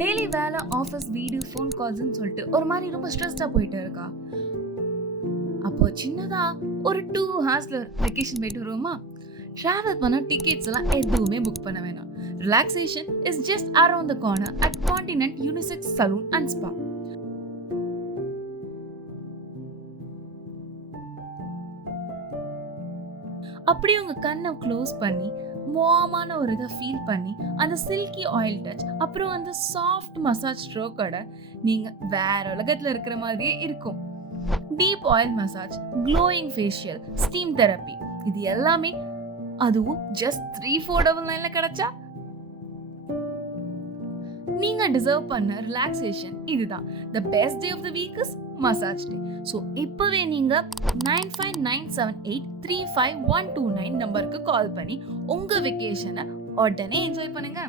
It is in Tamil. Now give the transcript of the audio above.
டெய்லி வேலை, ஆஃபீஸ், வீடு, ஃபோன் கால்ஸ்ன்னு சொல்லிட்டு ஒரு மாதிரி ரொம்ப ஸ்ட்ரெஸ்டாக போயிட்டு இருக்கா? அப்போ சின்னதா ஒரு 2 ஹார்ஸ்ல வெக்கேஷன் போயிட்டு வருவோமா? டிராவல் பண்ண டிக்கெட்ஸ் எல்லாம் எதுவுமே புக் பண்ண வேணாம். Relaxation is just around the corner at Continent unisex salon and spa. அப்படியே உங்க கண்ணை க்ளோஸ் பண்ணி வார்மான ஒரு இதை ஃபீல் பண்ணி அந்த சில்கி ஆயில் டச், அப்புறம் அந்த சாஃப்ட் மசாஜ் ஸ்ட்ரோக்கோட நீங்க வேற உலகத்துல இருக்கிற மாதிரியே இருக்கும். Deep oil massage, glowing facial, steam therapy, இது எல்லாமே அதுவும் ஜஸ்ட் 3499 கிடைச்சா நீங்க டிசர்வ் பண்ண ரிலாக்ஸேஷன் இதுதான். The best day of the week is massage day. So இப்போவே நீங்க 9597835129 நம்பருக்கு கால் பண்ணி உங்க வெக்கேஷனை உடனே என்ஜாய் பண்ணுங்க.